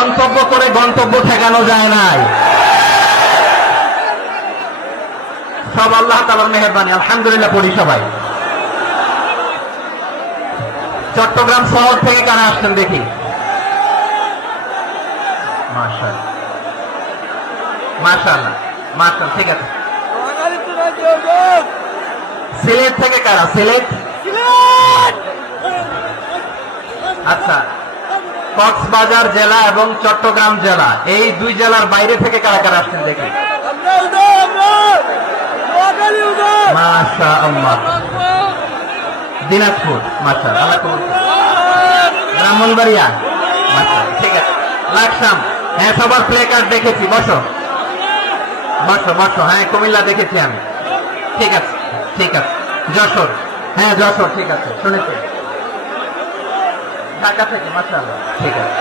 মন্তব্য করে গন্তব্য ঠেকানো যায় নাই। সব আল্লাহ তাআলার মেহেরবানি, আলহামদুলিল্লাহ পড়ি সবাই। চট্টগ্রাম শহর থেকে কারা আসছেন দেখি? মাশাআল্লাহ মাশাআল্লাহ মাশাআল্লাহ, ঠিক আছে। সিলেট থেকে কারা? সিলেট, আচ্ছা। কক্সবাজার জেলা এবং চট্টগ্রাম জেলা, এই দুই জেলার বাইরে থেকে কারা কারা আসছেন দেখি? মাশাআল্লাহ। দিনাজপুর, মাশাআল্লাহ। ব্রাহ্মণবাড়িয়া, মাশাআল্লাহ, ঠিক আছে। লাকসাম, হ্যাঁ সবার প্লে কার্ড দেখেছি, বসো বসো বসো। হ্যাঁ কুমিল্লা দেখেছি আমি, ঠিক আছে ঠিক আছে। যশোর, হ্যাঁ যশোর, ঠিক আছে, শুনেছি। ঢাকা থেকে, মাশাআল্লাহ, ঠিক আছে।